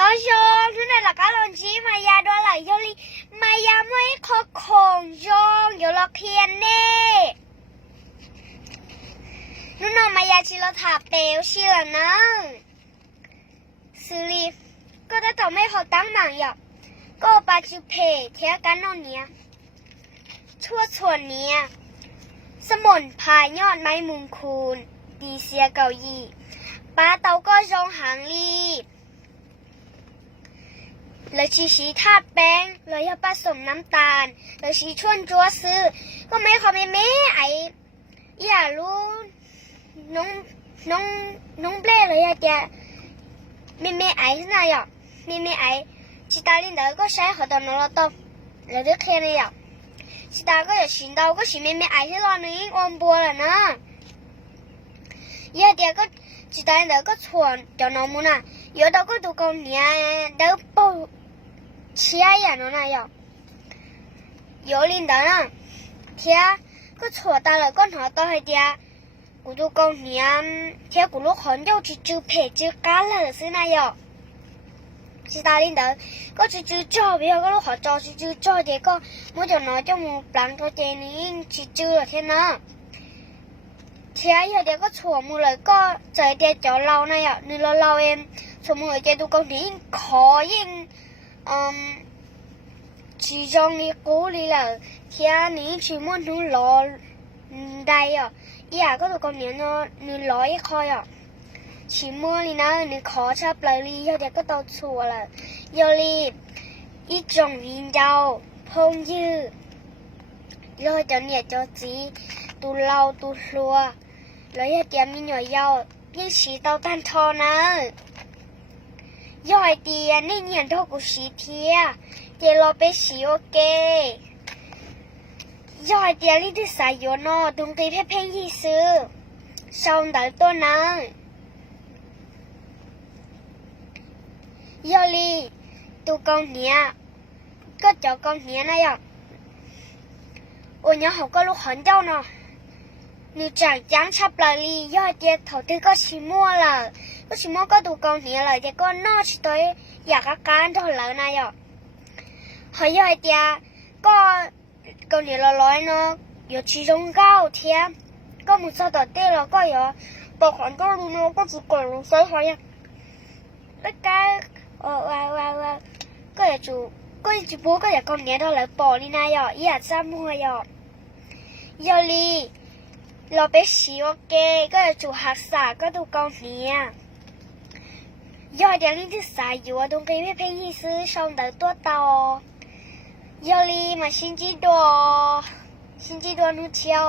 nhỏ giòn thứ này là cá lon chí mà ya đó là do li mà ya mới khó khôn giòn giờ là khiên nè nó nào mà ya chỉ là thạp tèo xí là nắng xử lýก็ได้ต่อไม่พอตั้งหนังหยอกก็ปาจูเพเทียกันนอนเนี้ยชั่วส่วนเนี้ยสมุนพายยอดไม้มุงคูนดีเสียเกายี่ป้าเตาก็จงหางรีแล้วชีทาแป้งแล้วยาผสมน้ำตาลแล้วชีชวนจัวซื้อก็ไม่ขอไม่ไออย่ารู้น้องเบลเลยอะแกไม่ไอที่ไหนอ่ะไม่ไอชิตาลินเดอร์ก็ใช้หัวตอนนอนต่อแล้วได้แค่นี้อ่ะชิตาก็อย่าชินดาวก็ชิไม่ไอที่รอนึงอมบัวแล้วนะเดี๋ยวก็ชิตาลินเดอร์ก็ชวนเจ้าน้องมุน่ะเดี๋ยวเราก็ดูกองเนี้ยเดี๋ยวปูเชียอย่างนั้นอ่ะเดี๋ยวลินเดอร์น่ะเทียก็ชวนตาเลยก็หอต่อให้เดียกูดูกองเนี้ยเทียกูลูกขอนเจ้าจื้อเพจจื้อก้าเลยสินะอ่ะชิตาลินเดอร์ก็จื้อจ่อไปก็ลูกขอจ่อจื้อจ่อเด็กก็มั่วจะน้อยจะมูปลังตัวเจนี่จื้อเท่านั้นเทียเดี๋ยวก็ชัวมูเลยก็ใจเดียวจ่อเรานะอ่ะนี่เราเองชัวมูเลยเจดูกองนี้ขอยิ่งจีจงนี่กูเลยล่ะเทียนี้ชิมุ่นถึงรอได้อ่ะอย่าก็ดูกองนี้เนาะนี่ร้อยคอยอ่ะชิมุ่นนี่นะนี่ขอชอบเลยเดี๋ยวก็ต้องชัวเลย要力一种饮料碰遇แล้วจะเนี่ยจะจีตูเราตูรัวแล้วอย่าเตรียมมีหน่อยยาวยิ่งสีเตาตันทอนะย่อยเตียนี่เนี่ยทอกุสีเทียเดี๋ยวเราไปสีโอเคย่อยเตียนี่ที่สายโยนอตรงตีเพ่ยี่ซื้อชาวเดาตัวนั้นย่อลีตูกองเนี้ยก็เจ้ากองเนี้ยนะ呀โอ้ยเขาก็ลูกขอนเจ้าเนาะนี่จังจังชับเลยลีย่อเดียเขาที่ก็ชิมัวละก็ชิมัวก็ตูกองเนี้ยเลยเดี๋ยวก็นอชิตัวอยากการเท่าไหร่นะ呀เขาย่อเดียก็กองเนี้ยร้อยเนาะ有其中9天ก็มุสต่อเต้แล้วก็有ปกขอนก็รู้เนาะก็จะก่อนลงใส่เขา呀แล้วก็ก็อย่าจูก็จะพูดก็อย่ากองเนี้ยเท่าไหร่ปอนี่นะอย่าซ้ำหัวอย่าลีเราไป洗โอเคก็อย่าจูหักษาก็ดูกองเนี้ยอย่าเดี๋ยวนี้ที่สายอยู่ตรงนี้ไม่เพ่งยี่ซื้อช่องเดินตัวต่ออย่าลีมา星期多星期多นู่นเที่ยว